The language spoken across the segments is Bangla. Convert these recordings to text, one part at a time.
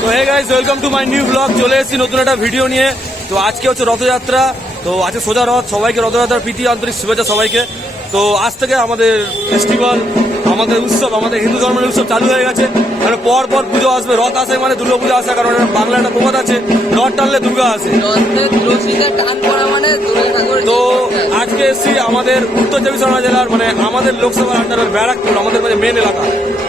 তো hey guys welcome to my new blog চলে এসেছি নতুন একটা ভিডিও নিয়ে। তো আজকে হচ্ছে রথযাত্রা। তো আজকে সোজা রথ। সবাইকে রথযাত্রার প্রীতি, আন্তরিক শুভেচ্ছা সবাইকে। তো আজ থেকে আমাদের ফেস্টিভ্যাল আমাদের উৎসব, আমাদের হিন্দু ধর্মের উৎসব চালু হয়ে গেছে। মানে পর পর পুজো আসবে। রথ আসে মানে দুর্গা পুজো আসে। কারণ বাংলা একটা প্রবাদ আছে রথ টানলে দুর্গা আসে। আজকে এসেছি আমাদের উত্তর চব্বিশ পরগনা জেলার মানে আমাদের লোকসভার আন্ডারের ব্যারাকপুর, আমাদের মানে মেন এলাকা।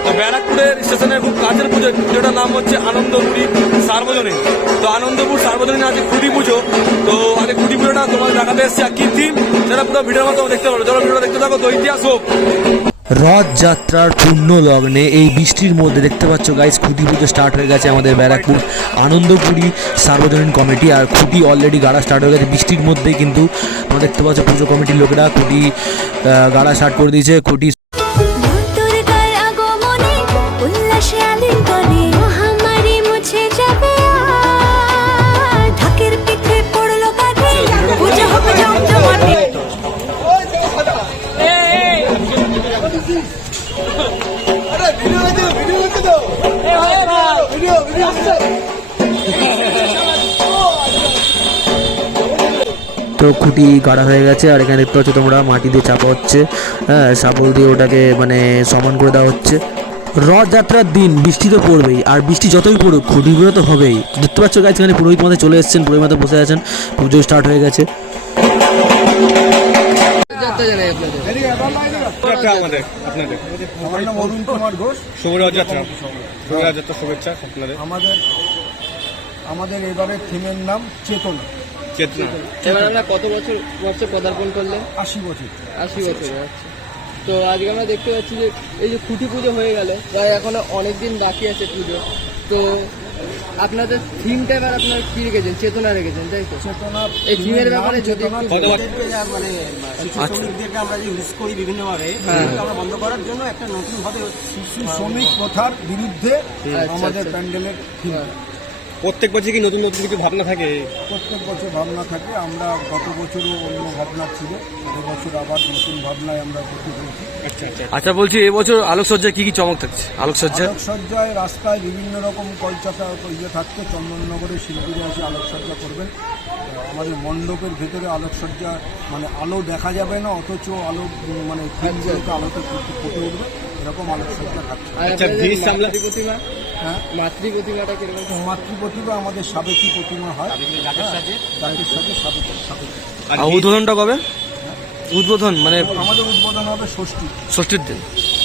তো ব্যারাকপুরের স্টেশনের খুব কাছের পুজো যেটার নাম হচ্ছে আনন্দপুরী সার্বজনীন। তো আনন্দপুর সার্বজনীন আজকে খুঁটি পুজো। তো আজকে খুঁটি পুজোটা তোমাদের দেখাতে এসেছি, আর কি থিম সেটা পুরো ভিডিওর মতো দেখতে পারো। চলো ভিডিওটা দেখতে থাকো, তো ইতিহাস হোক। রথযাত্রার পূর্ণ লগ্নে এই বৃষ্টির মধ্যে দেখতে পাচ্ছ গাইজ খুঁটি পুজো স্টার্ট হয়ে গেছে আমাদের ব্যারাকপুর আনন্দপুরি সার্বজনীন কমিটি আর খুঁটি অলরেডি গাড়া স্টার্ট হয়ে গেছে। বৃষ্টির মধ্যে কিন্তু তোমরা দেখতে পাচ্ছ, পুজো কমিটির লোকেরা খুঁটি গাড়া স্টার্ট করে দিয়েছে। খুঁটি তো খুঁটি গাড়া হয়ে গেছে আর এখানে দেখতে পাচ্ছ তোমরা মাটি দিয়ে চাপা হচ্ছে। হ্যাঁ শাবল দিয়ে ওটাকে মানে সমান করে দেওয়া হচ্ছে। রথযাত্রার দিন বৃষ্টি তো পড়বেই আর বৃষ্টি যতই পড়ুক খুঁটিগুলো তো হবেই। দেখতে পাচ্ছ গাছ এখানে পুরোহিত মাথায় চলে এসেছেন পুরোহিত মাথায় বসে আছেন পুজো স্টার্ট হয়ে গেছে। যাত্রা জানাই আপনাদের যাত্রা আমাদের আপনাদের আমার নাম অরুণ কুমার ঘোষ শুভ রথযাত্রা শুভ রথযাত্রা শুভেচ্ছা আপনাদের। আমাদের আমাদের থিমের নাম চেতনা। চেতনা। এবার আমরা কত বছর বছর পদার্পণ করলেন আশি বছর। আশি বছর আচ্ছা। তো আজকে আমরা দেখতে পাচ্ছি যে এই যে খুঁটি পুজো হয়ে গেল প্রায় এখনও অনেক দিন বাকি আছে পুজো। তো আপনাদের থিমটা এবার আপনারা কি রেখেছেন? চেতনা রেখেছেন তাই তো? চেতনা এই থিমের ব্যাপারে যদি মানে শিশু শ্রমিকদেরকে আমরা যে ইউজ করি বিভিন্ন ভাবে হ্যাঁ। আমরা বন্ধ করার জন্য একটা নতুন ভাবে শিশু শ্রমিক প্রথার বিরুদ্ধে আমাদের আচ্ছা। প্যান্ডেলের থিম প্রত্যেক বছর কি নতুন নতুন কিছু ভাবনা থাকে? প্রত্যেক বছর ভাবনা থাকে আমরা গত বছরও অন্য ভাবনা ছিল এবছর আবার নতুন ভাবনায় আমরা ভর্তি হয়েছি। আচ্ছা আচ্ছা। আচ্ছা বলছি এবছর আলোকসজ্জায় কি কি চমক থাকছে? আলোকসজ্জা? আলোকসজ্জায় রাস্তায় বিভিন্ন রকম কলচাতা ইয়ে থাকছে চন্দননগরে শিল্পীরা এসে আলোকসজ্জা করবেন। আমাদের মণ্ডপের ভেতরে আলোকসজ্জা মানে আলো দেখা যাবে না অথচ আলো মানে থিমগুলোতে আলোতে ফুটে উঠবে এরকম আলোকসজ্জা থাকছে। আচ্ছা, হ্যাঁ মাতৃ প্রতিমাটা কীরকম? মাতৃ প্রতিভা আমাদের সাবেকি প্রতিমা হয়। ডাকের সাথে? ডাকের সাবেকি সাবেকি। আর উদ্বোধনটা কবে? উদ্বোধন মানে আমাদের উদ্বোধন হবে ষষ্ঠী। ষষ্ঠীর দিন।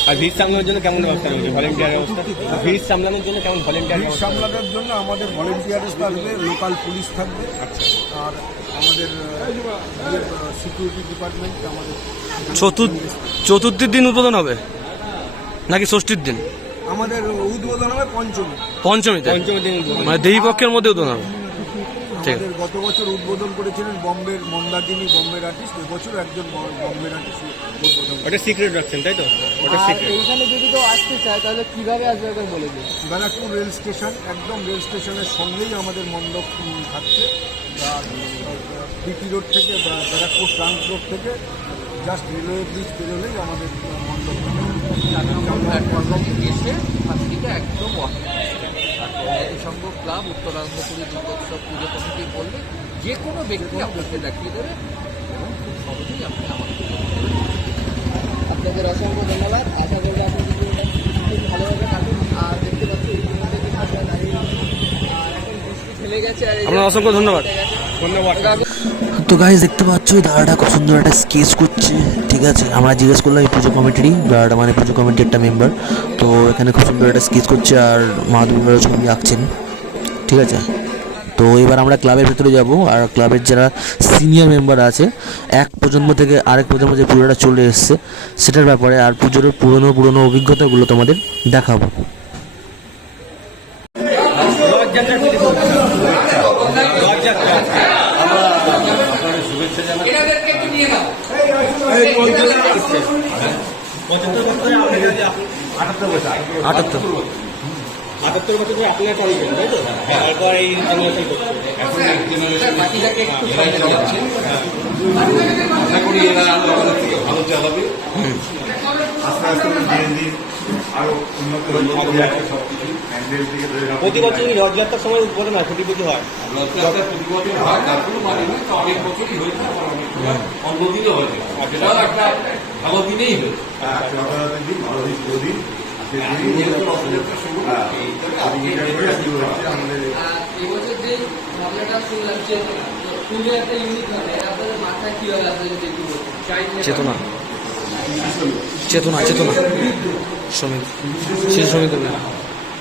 আর ভিড় সামলানোর জন্য কেমন ব্যবস্থা রয়েছে? ভলেন্টিয়ার ব্যবস্থা? ভিড় সামলানোর জন্য কেমন ভলেন্টিয়ার ভিড় সামলানোর জন্য আমাদের ভলেন্টিয়ার্স থাকবে লোকাল পুলিশ থাকবে আর আমাদের সিকিউরিটি ডিপার্টমেন্ট আমাদের চতুর্থ চতুর্থীর দিন উদ্বোধন হবে? নাকি ষষ্ঠীর দিন? আমাদের উদ্বোধন হবে পঞ্চমী। পঞ্চমীতে? পঞ্চমী দিন মানে দেবী পক্ষের মধ্যে উদ্বোধন হবে? আমাদের গত বছর উদ্বোধন করেছিলেন বম্বের মন্দাকিনী বম্বের আর্টিস্ট এবছর একজন বম্বের আর্টিস্ট উদ্বোধন ওটা সিক্রেট রাখছেন তাই তো? ওটা সিক্রেট এইখানে যদি কেউ আসতে চায় তাহলে কীভাবে আসবে একবার বলে দিন। ব্যারাকপুর রেল স্টেশন একদম রেল স্টেশনের সঙ্গেই আমাদের মণ্ডপ থাকছে। বিটি রোড থেকে ব্যারাকপুর ট্রান্স রোড থেকে জাস্ট রেলওয়ে ব্রিজ বেরোলেই আমাদের আহ, মণ্ডপ প্ল্যাটফর্ম থেকে এসে ওখান একদম এই সংঘ ক্লাব দুর্গোৎসব পুজো কমিটি বললে যে কোনো ব্যক্তি আপনাকে দেখিয়ে দেবে এবং খুব সহজেই আপনি আমাকে আপনাদের অসংখ্য ধন্যবাদ। আশা আপনাদের জীবনটা খুব ভালোভাবে কাটুন আর দেখতে পাচ্ছি ইতিমধ্যে দাঁড়িয়ে আর এখন বৃষ্টি থেমে গেছে আর আপনার অসংখ্য ধন্যবাদ। ধন্যবাদ। তো গাইজ দেখতে পাচ্ছ দাদাটা খুব সুন্দর একটা স্কেচ করছে, ঠিক আছে? আমরা জিজ্ঞেস করলাম, এই পুজো কমিটিরই দাদাটা মানে পুজো কমিটির একটা মেম্বার তো এখানে খুব সুন্দর একটা স্কেচ করছে আর মা দুর্গার ছবি আঁকছেন, ঠিক আছে? তো এবার আমরা ক্লাবের ভেতরে যাব, আর ক্লাবের যারা সিনিয়র মেম্বার আছে, এক প্রজন্ম থেকে আরেক প্রজন্ম যে পুজোটা চলে এসছে, সেটার ব্যাপারে আর পুজোর পুরনো পুরনো অভিজ্ঞতাগুলো তোমাদের দেখাবো। আটাত্তর। আটাত্তর বছর ধরে আপনার চলবেন তাই তো? তারপর এই জেনারেশন বাকিটাকে একটু সামনে নিয়ে যাচ্ছি। আশা করি এরা আমাদের থেকে ভালো চালাবে আস্তে আস্তে দিন দিন আরও উন্নত হবে সব কিছু প্যান্ডেল থেকে ধরে প্রতি বছর রথযাত্রার সময় উদ্বোধন হয় হয়। রথযাত্রা প্রতি বছর হয় তার মানে তো অনেক বছরই হয়েছে আমার অনেক অন্য দিনও হয়েছে সেটাও একটা ভালো দিনেই হয়েছে দিন ভালো আর এবছর যে ভাবনাটা শুনলাম একটা হবে। আপনাদের মাথায় কি হবে আপনাদের চেতনা। চেতনা চেতনা শ্রমিক শিশু।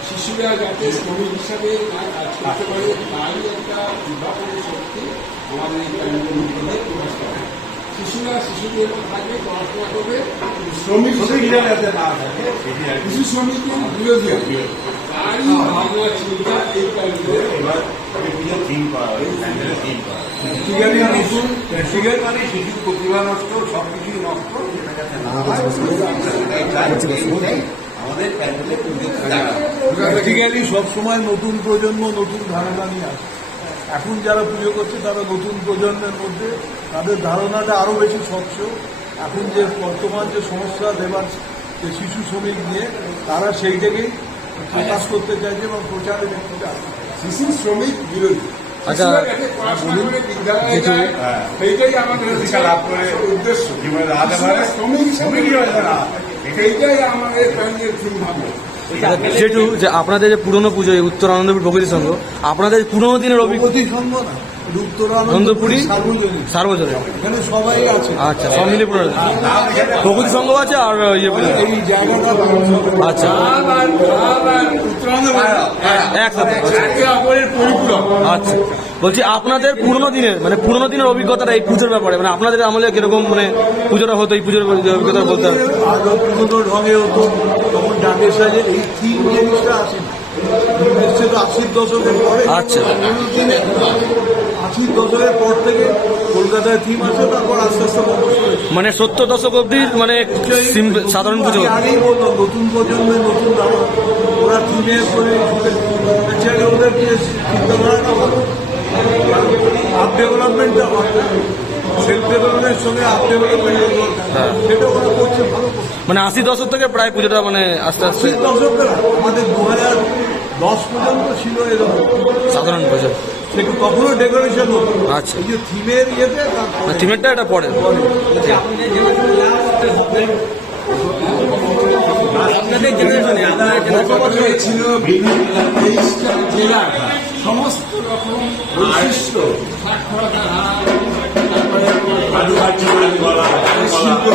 শিশুরা যাতে শ্রমিক হিসাবে না কাজ করতে পারে তারই একটা বিভাগের শক্তি আমাদের এই প্যান্ডেমিকে প্রকাশ করে শিশুরা শিশুদের থাকে পড়াশোনা করবে শ্রমিক যাতে না থাকে। শিশু শ্রমিকের বিরোধী হবে তারই ভাবনা চিন্তা এই প্যান্ডেলে এবার থিম করা হয় প্যান্ডেলের থিম করা হয়। নতুন মানে শিশুর প্রতিভা নষ্ট সব কিছুই নষ্ট সেটা যাতে না হয় আমাদের প্র্যাকটিক্যালি সবসময় নতুন প্রজন্ম নতুন ধারণা নিয়ে আসে। এখন যারা পুজো করছে তারা নতুন প্রজন্মের মধ্যে তাদের ধারণাটা আরও বেশি স্বচ্ছ। এখন যে বর্তমান যে সমস্যা দেবার যে শিশু শ্রমিক নিয়ে তারা সেইটাকেই প্রকাশ করতে চাইছে এবং প্রচারে দেখতে চাচ্ছে শিশু শ্রমিক বিরোধী। আচ্ছা, সেইটাই আমাদের লাভ করে উদ্দেশ্য। জীবনে দাঁড়াতে শিশুরা পারে শ্রমিক শ্রমিক সেইটাই আমাদের যেটু যে আপনাদের যে পুরনো পুজো এই উত্তর আনন্দপুর প্রকৃতি সংঘ আপনাদের পুরনো দিনের অভিজ্ঞতা প্রগতি সংঘ না উত্তরানন্দপুরী সার্বজনীন। সার্বজনীন। সবাই আছে। আচ্ছা সব মিলে পুরো প্রকৃতি সংঘ আছে আর ইয়ে আচ্ছা। একে অপরের পরিপূরক। আচ্ছা। বলছি আপনাদের পুরনো দিনের মানে পুরনো দিনের অভিজ্ঞতাটা এই পুজোর ব্যাপারে মানে আপনাদের আমলে কীরকম মানে পুজোটা হতো এই পুজোর অভিজ্ঞতা বলতে হবে সাজে এই জিনিসটা আসে। না এসছে তো আশির দশকের পরে। আচ্ছা। আশির দশকের পর থেকে কলকাতায় থিম আসে তারপর আস্তে আস্তে মানে সত্তর দশক অব্দি মানে সাধারণ পুজো। আগেই নতুন প্রজন্মের নতুন ওরা থিমে করে অ্যাকচুয়ালি ওদের যে চিন্তাধারাটা ভালো। আপ ডেভেলপমেন্টটা হয় সেলফ ডেভেলপমেন্টের সঙ্গে আপ ডেভেলপমেন্ট সেটা ওরা মানে আশি দশক থেকে প্রায় পুজোটা মানে আস্তে আস্তে দশকের আমাদের দু হাজার দশ পর্যন্ত ছিল এরকম। সাধারণ পুজো। সেটা কখনো ডেকোরেশন হতো? আচ্ছা। এই যে থিমের ইয়েতে থিমেরটা এটা আপনাদের জেনারেশনে ছিল তেইশটা জেলার সমস্ত রকম বৈশিষ্ট্য। তারপরে কারুকার্য বলা শিল্প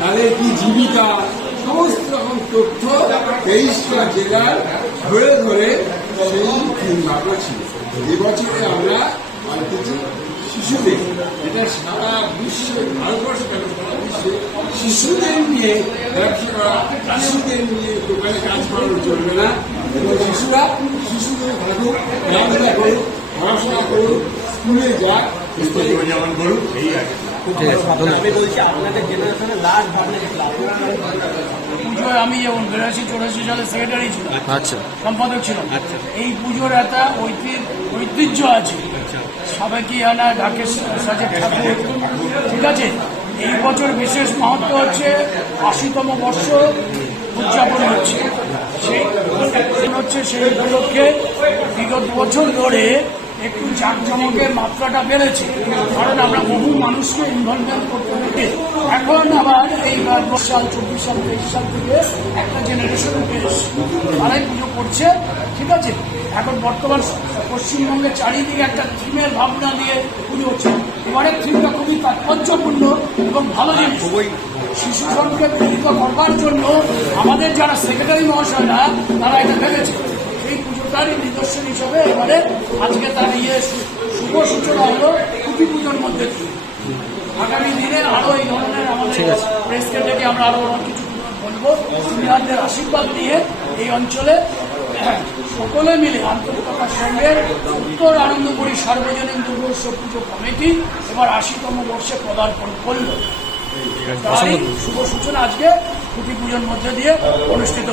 তাদের কি জীবিকা? সমস্ত রকম তথ্য তেইশটা জেলার ধরে ধরে সেই থিমভাবে ছিল। এবছরে আমরা শিশুদের এটা সারা বিশ্বে, ভারতবর্ষ শিশুদের নিয়ে ব্যবসা শিশুদের নিয়ে দোকানে কাজ করানো চলবে না। এবং শিশুরা, শিশুদের ভাবুক খেলাধুলা করুক, পড়াশোনা করুক, স্কুলে যাক যেমন করুন এই আর আমি বলছি আপনাদের লাস্ট আমি যেমন বিরাশি চৌরাশি সালে সেক্রেটারি ছিলাম। আচ্ছা। সম্পাদক ছিলাম। এই পুজোর একটা ঐতিহ্য ঐতিহ্য আছে। সাবেকি আনা ঢাকে সাজে ঠাকুর। ঠিক আছে? এই বছর বিশেষ মাহাত্ম হচ্ছে আশিতম বর্ষ উদযাপন হচ্ছে। সেই হচ্ছে সেই উপলক্ষে বিগত বছর ধরে একটু জাঁকজমকের মাত্রাটা বেড়েছে কারণ আমরা বহু মানুষকে ইনভলভমেন্ট করতে পেরে এখন আবার এই দশ সাল চব্বিশ সাল তেইশ সাল থেকে একটা জেনারেশন উঠে তারাই পুজো করছে। ঠিক আছে? এখন বর্তমান পশ্চিমবঙ্গের চারিদিকে একটা থিমের ভাবনা দিয়ে পুজো হচ্ছে। এবারে থিমটা খুবই তাৎপর্যপূর্ণ এবং ভালো জিনিস। শিশু শ্রমকে প্রেরিত করবার জন্য আমাদের যারা সেক্রেটারি মহাশয়রা তারা এটা ভেবেছে। এই নিদর্শন হিসাবে এবারে আজকে তার ইয়ে শুভ সূচনা হলো কুটি পুজোর মধ্যে। দিয়ে আগামী দিনে আরও এই ধরনের আমাদের প্রেসকে ডেকে আমরা আরও অনেক কিছু বলব। সিনিয়রদের আশীর্বাদ নিয়ে এই অঞ্চলে সকলে মিলে আন্তরিকতার সঙ্গে উত্তর আনন্দপুরী সার্বজনীন দুর্গোৎসব পুজো কমিটি এবার আশিতম বর্ষে পদার্পণ করল। তারই শুভ সূচনা দিয়ে অনুষ্ঠিত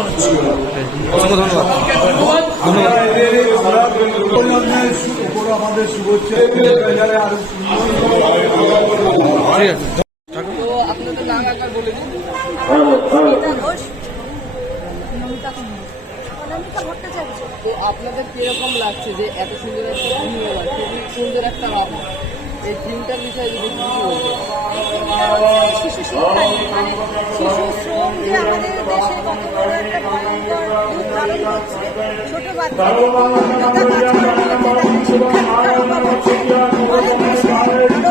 তো আপনাদের কীরকম লাগছে যে এত সুন্দর একটা সুন্দর একটা রাবণ এই থিমটার বিষয়ে যদি কিছু বলবেন শিশু শিক্ষা মানে শিশু শ্রম যে আমাদের দেশে কত বড় একটা ভয়ঙ্কর রূপ ধারণ করছে ছোট বাচ্চাদের অভাব হচ্ছে দেশে আরও অবনতি শিক্ষার অভাব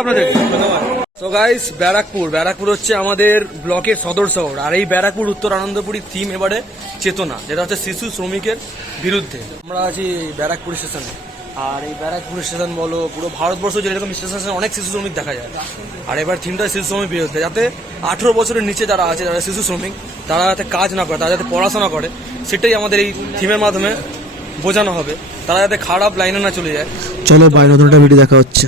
আপনাদের। তো গাইস ব্যারাকপুর। ব্যারাকপুর হচ্ছে আমাদের ব্লকের সদর শহর। আর এই ব্যারাকপুর, উত্তর আনন্দপুরী থিম এবারে চেতনা, যেটা হচ্ছে শিশু শ্রমিকের বিরুদ্ধে। আমরা আছি ব্যারাকপুর স্টেশনে। আর এই ব্যারাকপুর স্টেশন বলো, পুরো ভারতবর্ষ জুড়ে এরকম স্টেশনে অনেক শিশু শ্রমিক দেখা যায়। আর এবার থিমটা শিশু শ্রমিক বিরুদ্ধে, যাতে আঠেরো বছরের নিচে যারা আছে, যারা শিশু শ্রমিক, তারা যাতে কাজ না করে, তারা যাতে পড়াশোনা করে, সেটাই আমাদের এই থিমের মাধ্যমে বোঝানো হবে। তারা যাতে খারাপ লাইনে না চলে যায়। চলো বাইরে ভিডিও দেখা হচ্ছে।